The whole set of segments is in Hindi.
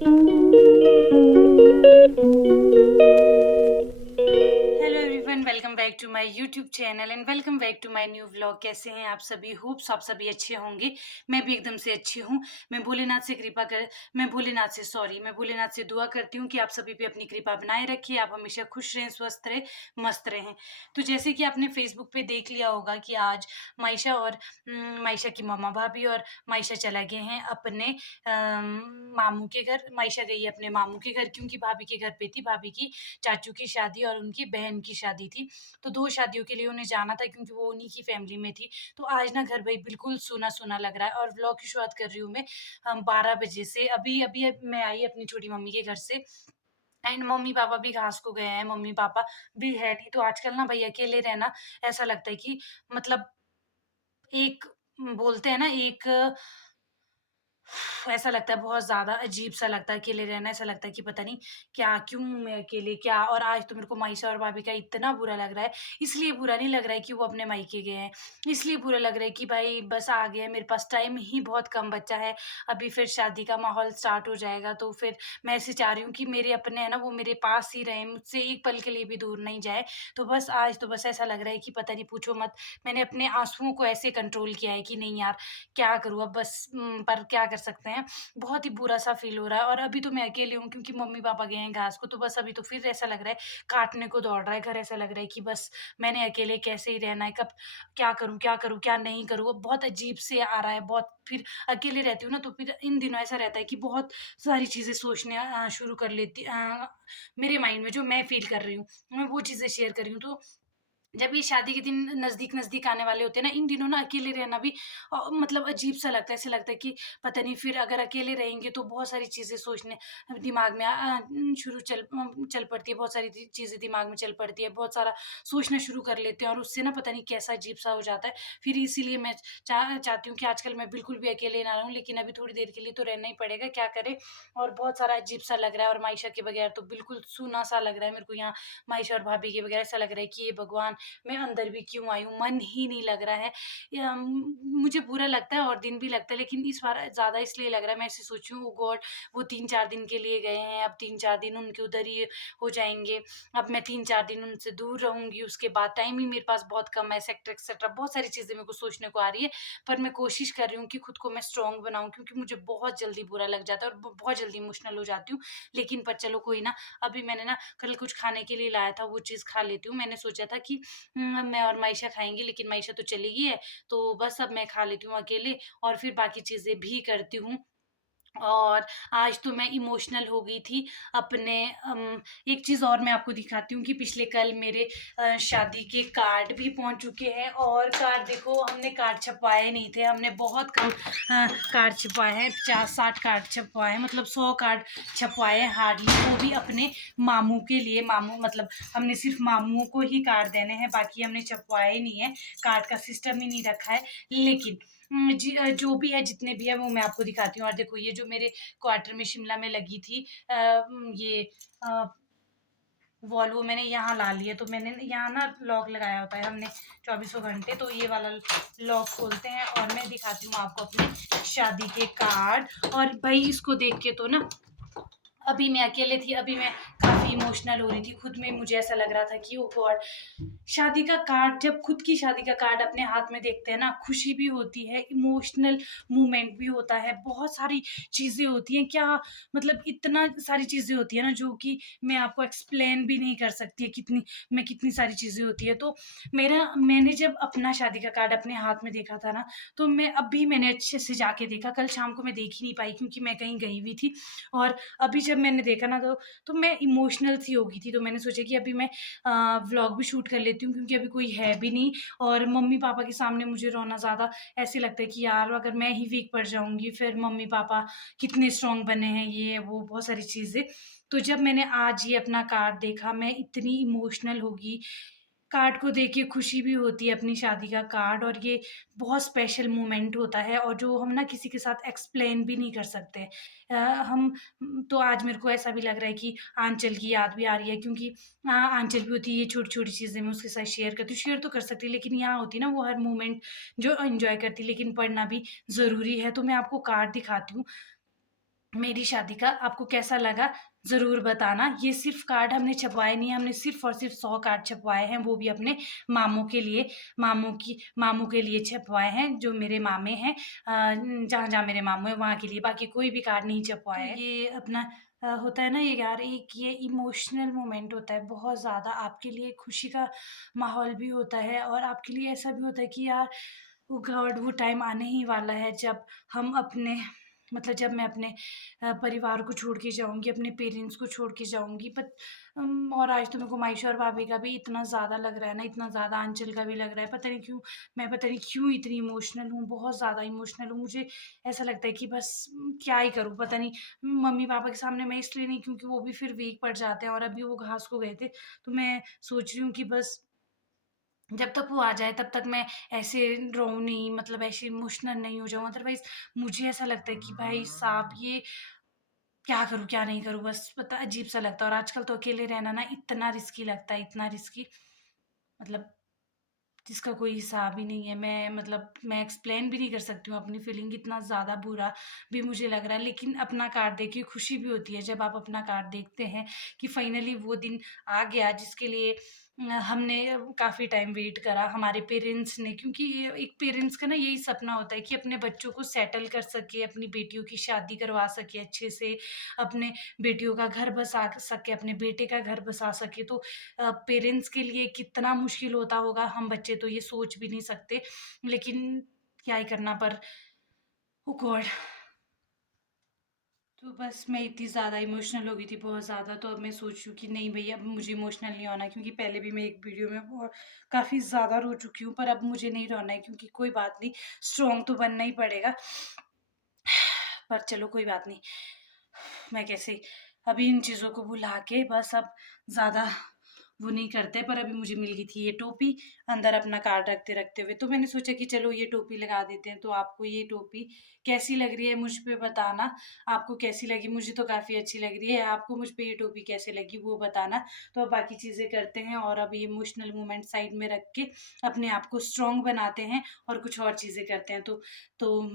Hello everyone, welcome back to my YouTube channel and welcome back to my new vlog. कैसे हैं आप सभी? होप्स आप सभी अच्छे होंगे। मैं भी एकदम से अच्छी हूँ। मैं भोलेनाथ से दुआ करती हूँ कि आप सभी पे अपनी कृपा बनाए रखिए, आप हमेशा खुश रहें, स्वस्थ रहें, मस्त रहें। तो जैसे कि आपने फेसबुक पे देख लिया होगा कि आज मायशा की मम्मा भाभी और मायशा चला गए हैं अपने मामू के घर। मायशा गई है अपने मामू के घर क्योंकि भाभी के घर पे थी। भाभी की चाचू की शादी और उनकी बहन की शादी थी, तो 2 शादियों के लिए उन्हें जाना था क्योंकि वो उन्हीं की फैमिली में थी। तो आज ना घर भाई बिल्कुल सूना-सूना लग रहा है और व्लॉग की शुरुआत कर रही हूँ मैं 12 बजे से। अभी अब मैं आई अपनी छोटी मम्मी के घर से एंड मम्मी-पापा भी घास को गए हैं, मम्मी-पापा भी है नहीं। तो आजकल ना भई अकेले रहना ऐसा लगता है कि मतलब एक बोलते हैं ना एक ऐसा लगता है बहुत ज़्यादा अजीब-सा लगता है अकेले रहना, ऐसा लगता है कि पता नहीं क्या क्यों मैं अकेले क्या। और आज तो मेरे को मायशा और भाभी का इतना बुरा लग रहा है, इसलिए बुरा नहीं लग रहा है कि वो अपने मायके गए हैं, इसलिए बुरा लग रहा है कि भाई बस आ गए हैं, मेरे पास टाइम ही बहुत कम बचा है, अभी फिर शादी का माहौल स्टार्ट हो जाएगा, तो फिर मैं ऐसे चाह रही हूँ कि मेरे अपने हैं ना, वो मेरे पास ही रहें, मुझसे एक पल के लिए भी दूर नहीं जाए। तो बस आज तो बस ऐसा लग रहा है कि पता नहीं पूछो मत, मैंने अपने आँसुओं को ऐसे कंट्रोल किया है कि नहीं यार, क्या करूँ अब बस पर क्या कर सकते हैं। बहुत ही बुरा-सा फ़ील हो रहा है और अभी तो मैं अकेली हूँ क्योंकि मम्मी-पापा गए हैं घास को, तो बस अभी तो फिर ऐसा लग रहा है काटने को दौड़ रहा है घर, ऐसा लग रहा है कि बस मैंने अकेले कैसे ही रहना है, कब क्या करूँ, क्या नहीं करूँ? अब बहुत अजीब से आ रहा है, बहुत फिर अकेले रहती हूँ ना, तो फिर इन दिनों ऐसा रहता है कि बहुत सारी चीज़ें सोचने शुरू कर लेती मेरे माइंड में जो मैं फ़ील कर रही हूँ, मैं वो चीज़ें शेयर कर रही हूँ। तो जब ये शादी के दिन नज़दीक-नज़दीक आने वाले होते हैं ना, इन दिनों ना अकेले रहना भी मतलब अजीब-सा लगता है। ऐसा लगता है कि पता नहीं फिर अगर अकेले रहेंगे तो बहुत सारी चीज़ें सोचने दिमाग में चल पड़ती है, बहुत सारी चीज़ें दिमाग में चल पड़ती है, बहुत सारा सोचना शुरू कर लेते हैं और उससे ना पता नहीं कैसा अजीब-सा हो जाता है। फिर इसीलिए मैं चाहती हूँ कि आजकल मैं बिल्कुल भी अकेले ना रहूँ, लेकिन अभी थोड़ी देर के लिए तो रहना ही पड़ेगा, क्या करें? और बहुत सारा अजीब-सा लग रहा है और मायशा के बगैर तो बिल्कुल सूना-सा लग रहा है मेरे को यहाँ। मायशा और भाभी के बगैर ऐसा लग रहा है कि ये भगवान, मैं अंदर भी क्यों आई हूँ? मन ही नहीं लग रहा है। मुझे बुरा लगता है और दिन भी लगता है, लेकिन इस बार ज़्यादा इसलिए लग रहा है, मैं ऐसे सोची हूँ, ओह गॉड! वो 3-4 दिन के लिए गए हैं, अब 3-4 दिन उनके उधर ही हो जाएँगे। अब मैं 3-4 दिन उनसे दूर रहूँगी, उसके बाद टाइम ही मेरे पास बहुत कम है, एक्सेट्रा बहुत सारी चीज़ें मेरे को सोचने को आ रही है। पर मैं कोशिश कर रही हूँ कि खुद को मैं स्ट्रॉन्ग बनाऊँ क्योंकि मुझे बहुत जल्दी बुरा लग जाता है और ब बहुत जल्दी इमोशनल हो जाती हूँ। लेकिन पर चलो कोई ना, अभी मैंने ना कल कुछ खाने के लिए लाया था, वो चीज़ खा लेती हूँ। मैंने सोचा था कि मैं और मायशा खाएँगे, लेकिन मायशा तो चली गई है, तो बस अब मैं खा लेती हूँ अकेले और फिर बाकी चीज़ें भी करती हूँ। और आज तो मैं इमोशनल हो गई थी अपने एक चीज़ और मैं आपको दिखाती हूँ कि पिछले कल मेरे शादी के कार्ड भी पहुँच चुके हैं और कार्ड देखो, हमने कार्ड छपवाए नहीं थे, हमने बहुत कम कार्ड छपवाए हैं, 50-60 कार्ड छपवाए हैं, मतलब 100 कार्ड छपवाए हैं हार्डली, वो भी अपने मामू के लिए। मामू मतलब हमने सिर्फ़ मामुओं को ही कार्ड देने हैं, बाकी हमने छपवाए नहीं है, कार्ड का सिस्टम ही नहीं रखा है। लेकिन जो भी है, जितने भी हैं, वो मैं आपको दिखाती हूँ। और देखो, ये जो मेरे क्वार्टर में शिमला में लगी थी ये अ, वॉल, वो मैंने यहाँ ला ली है। तो मैंने यहाँ ना लॉक लगाया होता है हमने चौबीसों घंटे, तो ये वाला लॉक खोलते हैं और मैं दिखाती हूँ आपको अपने शादी के कार्ड। और भाई इसको देख के तो ना, अभी मैं अकेले थी, अभी मैं काफ़ी इमोशनल हो रही थी। खुद में मुझे ऐसा लग रहा था कि ओह गॉड! शादी का कार्ड, जब खुद की शादी का कार्ड अपने हाथ में देखते हैं ना, खुशी भी होती है, इमोशनल मोमेंट भी होता है, बहुत सारी चीज़ें होती हैं। क्या मतलब इतना सारी चीज़ें होती हैं ना, जो कि मैं आपको एक्सप्लेन भी नहीं कर सकती है, कितनी सारी चीज़ें होती हैं। तो मैंने जब अपना शादी का कार्ड अपने हाथ में देखा था ना, तो मैंने अच्छे से जाके देखा। कल शाम को मैं देख ही नहीं पाई क्योंकि मैं कहीं गई हुई थी। और अभी जब मैंने देखा ना, तो मैं इमोशनल सी हो गई थी। तो मैंने सोचा कि अभी मैं व्लॉग भी शूट कर लेती हूँ क्योंकि अभी कोई है भी नहीं और मम्मी-पापा के सामने मुझे रोना ज़्यादा ऐसे लगता है कि यार अगर मैं ही वीक पड़ जाऊँगी, फिर मम्मी-पापा कितने स्ट्रॉन्ग बने हैं, ये वो बहुत सारी चीज़ें। तो जब मैंने आज ये अपना कार्ड देखा, मैं इतनी इमोशनल हो गई। कार्ड को देख के खुशी भी होती है, अपनी शादी का कार्ड, और ये बहुत स्पेशल मोमेंट होता है और जो हम ना किसी के साथ एक्सप्लेन भी नहीं कर सकते। हम तो आज मेरे को ऐसा भी लग रहा है कि आंचल की याद भी आ रही है क्योंकि आंचल भी होती है, ये छोटी-छोटी चीज़ें मैं उसके साथ शेयर करती हूँ। शेयर तो कर सकती, लेकिन यहाँ होती है ना वो हर मोमेंट जो एन्जॉय करती, लेकिन पढ़ना भी ज़रूरी है। तो मैं आपको कार्ड दिखाती हूँ। मेरी शादी का आपको कैसा लगा ज़रूर बताना। ये सिर्फ़ कार्ड हमने छपवाए नहीं हैं, हमने सिर्फ़ और सिर्फ़ 100 कार्ड छपवाए हैं, वो भी अपने मामू के लिए, मामू के लिए छपवाए हैं, जो मेरे मामे हैं, जहाँ-जहाँ मेरे मामू हैं वहाँ के लिए, बाकी कोई भी कार्ड नहीं छपवाए हैं। तो ये अपना होता है ना ये यार, एक ये इमोशनल मोमेंट होता है बहुत ज़्यादा, आपके लिए खुशी का माहौल भी होता है और आपके लिए ऐसा भी होता है कि यार, ओह गॉड! वो टाइम आने ही वाला है जब हम अपने मतलब जब मैं अपने परिवार को छोड़ के जाऊँगी, अपने पेरेंट्स को छोड़ के जाऊँगी, और आज तो मेरे को मायशा और भाभी का भी इतना ज़्यादा लग रहा है ना, इतना ज़्यादा आंचल का भी लग रहा है, पता नहीं क्यों, मैं पता नहीं क्यों इतनी इमोशनल हूँ, बहुत ज़्यादा इमोशनल हूँ। मुझे ऐसा लगता है कि बस क्या ही करूँ, पता नहीं। मम्मी-पापा के सामने मैं इसलिए नहीं, क्योंकि वो भी फिर वीक पड़ जाते हैं और अभी वो घास को गए थे, तो मैं सोच रही हूँ कि बस जब तक वो आ जाए तब तक मैं ऐसे रोऊँ नहीं, मतलब ऐसे इमोशनल नहीं हो जाऊँ। अदरवाइज़ मुझे ऐसा लगता है कि भाई साहब, ये क्या करूँ, क्या नहीं करूँ? बस पता अजीब-सा लगता है और आजकल तो अकेले रहना ना इतना रिस्की लगता है, इतना रिस्की, मतलब जिसका कोई हिसाब ही नहीं है। मैं एक्सप्लेन भी नहीं कर सकती हूँ अपनी फीलिंग, इतना ज़्यादा बुरा भी मुझे लग रहा है। लेकिन अपना कार्ड देख के खुशी भी होती है जब आप अपना कार्ड देखते हैं कि फाइनली वो दिन आ गया जिसके लिए हमने काफ़ी टाइम वेट करा, हमारे पेरेंट्स ने, क्योंकि ये एक पेरेंट्स का ना यही सपना होता है कि अपने बच्चों को सेटल कर सके, अपनी बेटियों की शादी करवा सके अच्छे से, अपने बेटियों का घर बसा सके, अपने बेटे का घर बसा सके। तो पेरेंट्स के लिए कितना मुश्किल होता होगा, हम बच्चे तो ये सोच भी नहीं सकते। लेकिन क्या ही करना, पर ओह गॉड! तो बस मैं इतनी ज़्यादा इमोशनल हो गई थी, बहुत ज़्यादा, तो अब मैं सोच रही हूँ कि नहीं भई, अब मुझे इमोशनल नहीं होना, क्योंकि पहले भी मैं एक वीडियो में काफ़ी ज़्यादा रो चुकी हूँ, पर अब मुझे नहीं रोना है, क्योंकि कोई बात नहीं, स्ट्रॉन्ग तो बनना ही पड़ेगा। पर चलो कोई बात नहीं। मैं कैसे अभी इन चीज़ों को भुला के बस अब ज़्यादा वो नहीं करते, पर अभी मुझे मिल गई थी ये टोपी अंदर अपना कार्ड रखते-रखते हुए, तो मैंने सोचा कि चलो ये टोपी लगा देते हैं। तो आपको ये टोपी कैसी लग रही है मुझ पे बताना, आपको कैसी लगी? मुझे तो काफ़ी अच्छी लग रही है, आपको मुझ पे ये टोपी कैसे लगी वो बताना। तो अब बाकी चीज़ें करते हैं और अब ये इमोशनल मोमेंट साइड में रख के अपने आप को स्ट्रॉन्ग बनाते हैं और कुछ और चीज़ें करते हैं। तो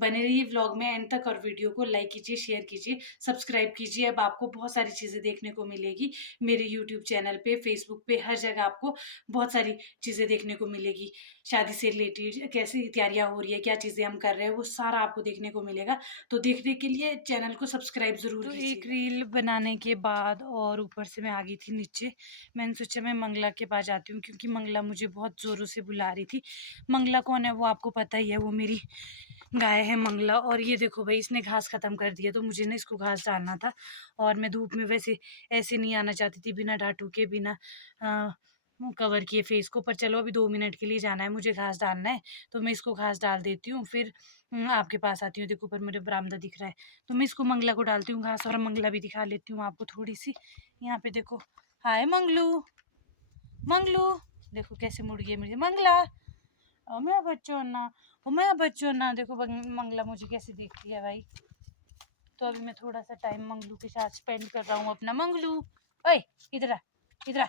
बने रहिए व्लॉग में एंड तक और वीडियो को लाइक कीजिए, शेयर कीजिए, सब्सक्राइब कीजिए। अब आपको बहुत सारी चीज़ें देखने को मिलेगी मेरे यूट्यूब चैनल पे, फेसबुक पे, हर जगह आपको बहुत सारी चीज़ें देखने को मिलेगी। शादी से रिलेटेड कैसी तैयारियाँ हो रही है, क्या चीज़ें हम कर रहे हैं, वो सारा आपको देखने को मिलेगा। तो देखने के लिए चैनल को सब्सक्राइब ज़रूर तो एक कीजिएगा। रील बनाने के बाद और ऊपर से मैं आ गई थी नीचे। मैंने सोचा मैं मंगला के पास जाती हूँ, क्योंकि मंगला मुझे बहुत ज़ोरों से बुला रही थी। मंगला कौन है वो आपको पता ही है, वो मेरी गाय है मंगला। और ये देखो भई, इसने घास ख़त्म कर दिया, तो मुझे ना इसको घास डालना था और मैं धूप में वैसे ऐसे नहीं आना चाहती थी बिना टाटू के, बिना अ, मुँह कवर किए फेस को। पर चलो अभी 2 मिनट के लिए जाना है, मुझे घास डालना है, तो मैं इसको घास डाल देती हूँ, फिर आपके पास आती हूँ। देखो ऊपर मेरे बरामदा दिख रहा है, तो मैं इसको मंगला को डालती हूँ घास और मंगला भी दिखा लेती हूँ आपको थोड़ी-सी। यहाँ पे देखो, हाय मंगलू, मंगलू, देखो कैसे मुड़ गई है मुझे, मंगला, ओ मेरा बच्चों ना, ओ मेरा बच्चों ना, देखो मंगला मुझे कैसे देखती है भाई। तो अभी मैं थोड़ा-सा टाइम मंगलू के साथ स्पेंड कर रहा हूँ अपना। मंगलू, ओए इधर आ, इधर आ।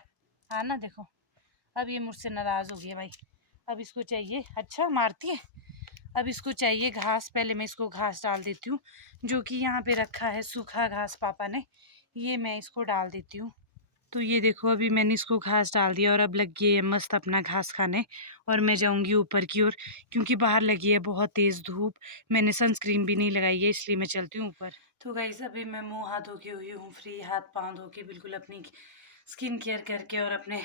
हाँ ना देखो, अब ये मुझसे नाराज़ हो गई है भाई। अब इसको चाहिए, अच्छा मारती है। अब इसको चाहिए घास, पहले मैं इसको घास डाल देती हूँ, जो कि यहाँ पे रखा है सूखा घास पापा ने, ये मैं इसको डाल देती हूँ। तो ये देखो अभी मैंने इसको घास डाल दिया और अब लग गई है मस्त अपना घास खाने। और मैं जाऊंगी ऊपर की ओर, क्योंकि बाहर लगी है बहुत तेज़ धूप। मैंने सनस्क्रीन भी नहीं लगाई है, इसलिए मैं चलती हूँ ऊपर। तो गाइस अभी मैं मुंह हाथ धो के हुई हूँ फ्री, हाथ पाँव धो के बिल्कुल अपनी स्किन केयर करके और अपने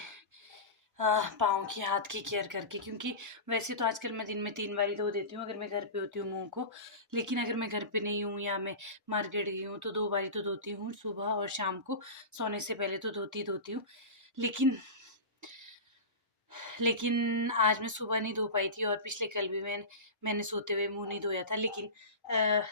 पाँव की, हाथ की केयर करके, क्योंकि वैसे तो आजकल मैं दिन में 3 बार ही धो देती हूँ अगर मैं घर पे होती हूँ मुँह को। लेकिन अगर मैं घर पे नहीं हूँ या मैं मार्केट गई हूँ तो 2 बार ही तो धोती हूँ, सुबह और शाम को। सोने से पहले तो धोती ही धोती हूँ। लेकिन लेकिन आज मैं सुबह नहीं धो पाई थी और पिछले कल भी मैंने सोते हुए मुँह नहीं धोया था। लेकिन अ,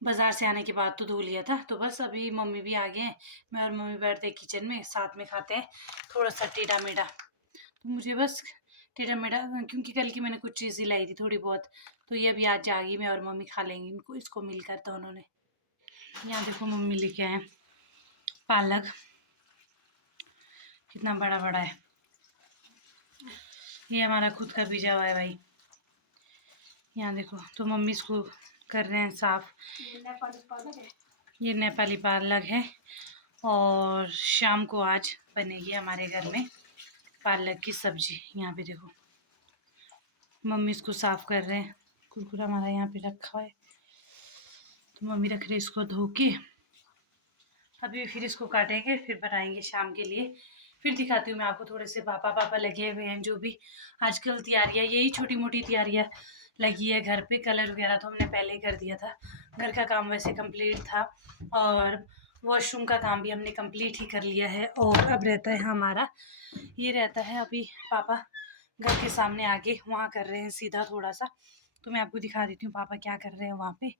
बाज़ार से आने के बाद तो धो लिया था। तो बस अभी मम्मी भी आ गए हैं, मैं और मम्मी बैठते हैं किचन में, साथ में खाते हैं थोड़ा-सा टेढ़ा-मेढ़ा। तो मुझे बस टेढ़ा-मेढ़ा, क्योंकि कल की मैंने कुछ चीज़ें लाई थी थोड़ी बहुत, तो ये अभी आज जागी मैं और मम्मी खा लेंगी इनको, इसको मिलकर दोनों ने। यहाँ देखो मम्मी लेके आए हैं पालक, कितना बड़ा-बड़ा है। ये हमारा खुद का बीजा हुआ है भाई। यहाँ देखो, तो मम्मी इसको कर रहे हैं साफ। ये नेपाली पालक है और शाम को आज बनेगी हमारे घर में पालक की सब्जी। यहाँ पे देखो मम्मी इसको साफ कर रहे हैं। कुरकुरा हमारा यहाँ पे रखा है तो मम्मी रख रहे हैं इसको धो के। अभी फिर इसको काटेंगे फिर बनाएंगे शाम के लिए। फिर दिखाती हूँ मैं आपको थोड़े से पापा पापा लगे हुए हैं जो भी आजकल तैयारियाँ, यही छोटी मोटी तैयारियाँ लगी है घर पे। कलर वगैरह तो हमने पहले ही कर दिया था, घर का काम वैसे कंप्लीट था और वॉशरूम का काम भी हमने कंप्लीट ही कर लिया है। और अब रहता है हमारा, ये रहता है अभी पापा घर के सामने आगे वहाँ कर रहे हैं सीधा थोड़ा सा, तो मैं आपको दिखा देती हूँ पापा क्या कर रहे हैं वहाँ पे।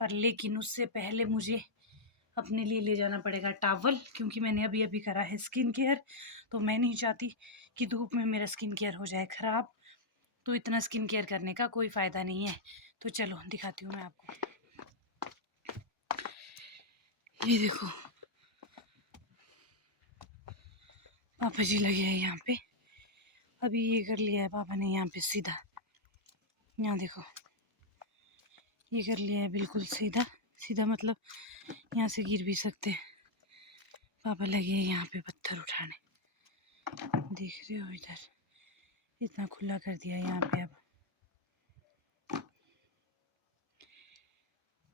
पर लेकिन उससे पहले मुझे अपने लिए ले जाना पड़ेगा टॉवल, क्योंकि मैंने अभी अभी करा है स्किन केयर, तो मैं नहीं चाहती कि धूप में मेरा स्किन केयर हो जाए ख़राब। तो इतना स्किन केयर करने का कोई फ़ायदा नहीं है। तो चलो दिखाती हूँ मैं आपको। ये देखो पापा जी लगे हैं यहाँ पे, अभी ये कर लिया है पापा ने यहाँ पे सीधा। यहाँ देखो ये कर लिया है बिल्कुल सीधा सीधा, मतलब यहाँ से गिर भी सकते हैं। पापा लगे हैं यहाँ पे पत्थर उठाने, देख रहे हो इधर इतना खुला कर दिया यहाँ पे।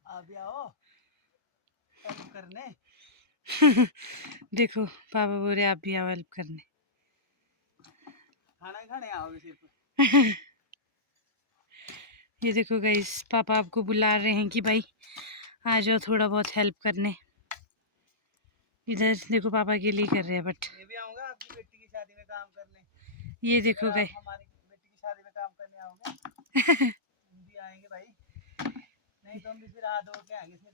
अब आओ हेल्प करने। देखो पापा बोल रहे आप भी आओ हेल्प करने। खाना खाने आओगे सिर्फ। ये देखो गाइस पापा आपको बुला रहे हैं कि भाई आ जाओ थोड़ा बहुत हेल्प करने। इधर देखो पापा के लिए कर रहे हैं, बट मैं भी आऊंगा आपकी बेटी की शादी में काम करने। ये देखो गाइस हमारी बेटी की शादी में काम करने आओगे। हम भी आएंगे भाई, नहीं तो हम भी फिर हाथ धो के आएंगे फिर।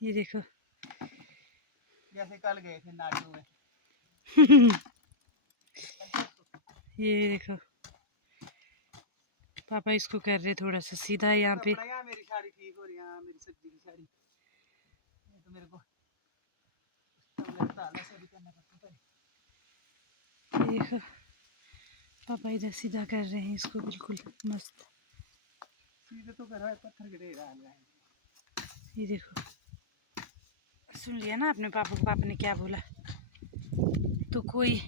ये देखो जैसे कल गए थे नाटू में। ये देखो पापा इसको कर रहे थोड़ा सा सीधा यहाँ पे। मेरी साड़ी ठीक हो रही है, मेरी सब्जी की साड़ी तो मेरे को देखो पापा इधर सीधा कर रहे हैं इसको बिल्कुल मस्त सीधे तो कर रहा है, पत्थर गिरेगा। ये देखो सुन लिया ना आपने पापा को, पापा ने क्या बोला। तो कोई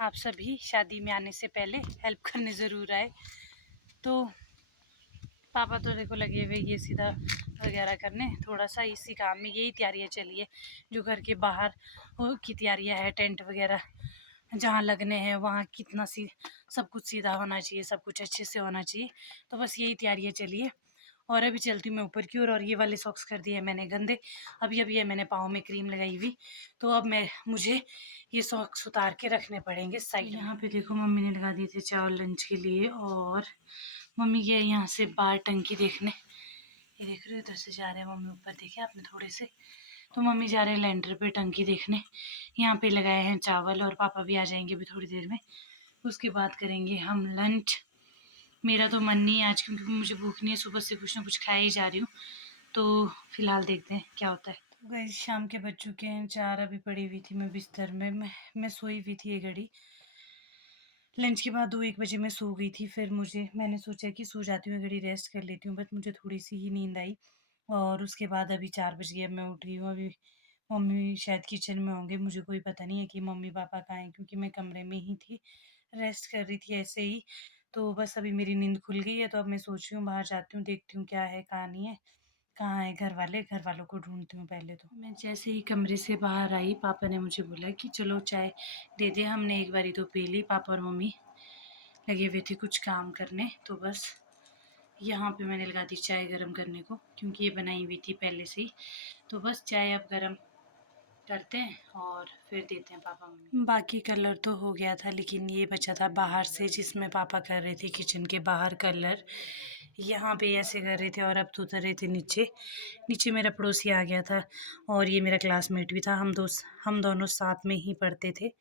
आप सभी शादी में आने से पहले हेल्प करने ज़रूर आए। तो पापा तो देखो लगे हुए ये सीधा वगैरह करने, थोड़ा सा इसी काम में यही तैयारियां चली है जो घर के बाहर की तैयारियां है। टेंट वगैरह जहाँ लगने हैं वहाँ कितना सब कुछ सीधा होना चाहिए, सब कुछ अच्छे से होना चाहिए। तो बस यही तैयारियां चली है। और अभी चलती हूँ मैं ऊपर की ओर। और ये वाले सॉक्स कर दिए मैंने गंदे, अभी अभी ये मैंने पाँव में क्रीम लगाई हुई, तो अब मुझे ये सॉक्स उतार के रखने पड़ेंगे साइड। यहाँ पे देखो मम्मी ने लगा दिए थे चावल लंच के लिए, और मम्मी गए यहाँ से बाहर टंकी देखने। ये देख रहे हो इधर से जा रहे हैं मम्मी ऊपर, देखे आपने थोड़े से। तो मम्मी जा रहे हैं लेंटर पे टंकी देखने। यहाँ पे लगाए हैं चावल और पापा भी आ जाएंगे अभी थोड़ी देर में, उसके बाद करेंगे हम लंच। मेरा तो मन नहीं है आज क्योंकि मुझे भूख नहीं है, सुबह से कुछ ना कुछ खाया ही जा रही हूँ। तो फिलहाल देखते हैं क्या होता है। तो गाइस शाम के बज चुके हैं 4, अभी पड़ी हुई थी मैं बिस्तर में। मैं सोई हुई थी ये घड़ी। लंच के बाद 2-1 बजे मैं सो गई थी। फिर मैंने सोचा कि सो जाती हूँ घड़ी रेस्ट कर लेती हूँ, बट मुझे थोड़ी सी ही नींद आई। और उसके बाद अभी 4 बज गए, अब मैं उठ रही हूँ। अभी मम्मी शायद किचन में होंगे, मुझे कोई पता नहीं है कि मम्मी पापा कहाँ हैं, क्योंकि मैं कमरे में ही थी, रेस्ट कर रही थी ऐसे ही। तो बस अभी मेरी नींद खुल गई है, तो अब मैं सोच रही हूँ बाहर जाती हूँ, देखती हूँ क्या है कहाँ नहीं है, कहाँ है घर वालों को ढूंढती हूँ पहले। तो मैं जैसे ही कमरे से बाहर आई पापा ने मुझे बोला कि चलो चाय दे दे। हमने एक बारी तो पी ली, पापा और मम्मी लगे हुए थे कुछ काम करने, तो बस यहाँ पे मैंने लगा दी चाय गरम करने को, क्योंकि ये बनाई हुई थी पहले से ही। तो बस चाय अब गरम करते हैं और फिर देते हैं पापा मम्मी। बाकी कलर तो हो गया था, लेकिन ये बचा था बाहर से, जिसमें पापा कर रहे थे किचन के बाहर कलर। यहाँ पे ऐसे कर रहे थे और अब तो उतर रहे थे नीचे। नीचे मेरा पड़ोसी आ गया था और ये मेरा क्लासमेट भी था, हम दोनों साथ में ही पढ़ते थे।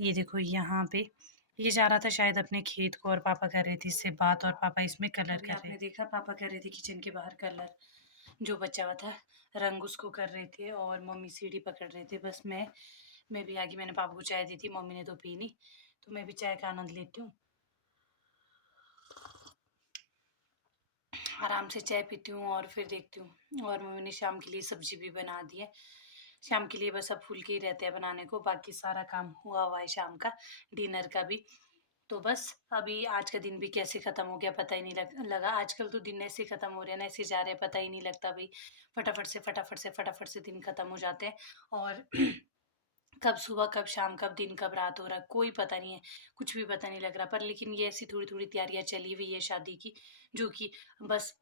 ये देखो यहाँ पे ये जा रहा था शायद अपने खेत को, और पापा कर रहे थे इससे बात, और पापा इसमें कलर कर रहे थे। आपने देखा पापा कर रहे थे किचन के बाहर कलर, जो बचा हुआ था रंग उसको कर रहे थे, और मम्मी सीढ़ी पकड़ रहे थे। बस मैं भी आगे, मैंने पापा को चाय दी थी, मम्मी ने तो पी नहीं, तो मैं भी चाय का आनंद लेती हूँ। आराम से चाय पीती हूँ और फिर देखती हूँ। और मम्मी ने शाम के लिए सब्ज़ी भी बना दी है। शाम के लिए बस अब फुल्के ही रहते हैं बनाने को, बाकी सारा काम हुआ हुआ है शाम का, डिनर का भी। तो बस अभी आज का दिन भी कैसे ख़त्म हो गया पता ही नहीं लगा। आजकल तो दिन ऐसे ख़त्म हो रहे हैं ना, ऐसे जा रहे हैं, पता ही नहीं लगता भई। फटाफट से दिन ख़त्म हो जाते हैं और कब सुबह, कब शाम, कब दिन, कब रात हो रहा है, कोई पता नहीं है, कुछ भी पता नहीं लग रहा। पर लेकिन ये ऐसी थोड़ी-थोड़ी तैयारियाँ चली हुई है शादी की, जो कि बस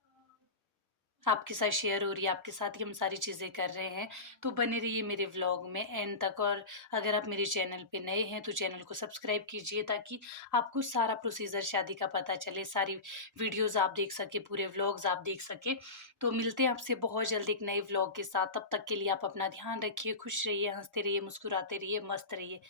आपके साथ शेयर हो रही है, आपके साथ ही हम सारी चीज़ें कर रहे हैं। तो बने रहिए मेरे व्लॉग में एंड तक। और अगर आप मेरे चैनल पे नए हैं, तो चैनल को सब्सक्राइब कीजिए ताकि आपको सारा प्रोसीजर शादी का पता चले, सारी वीडियोज़ आप देख सकें, पूरे व्लॉग्स आप देख सकें। तो मिलते हैं आपसे बहुत जल्द एक नए व्लॉग के साथ। तब तक के लिए आप अपना ध्यान रखिए, खुश रहिए, हँसते रहिए, मुस्कुराते रहिए, मस्त रहिए।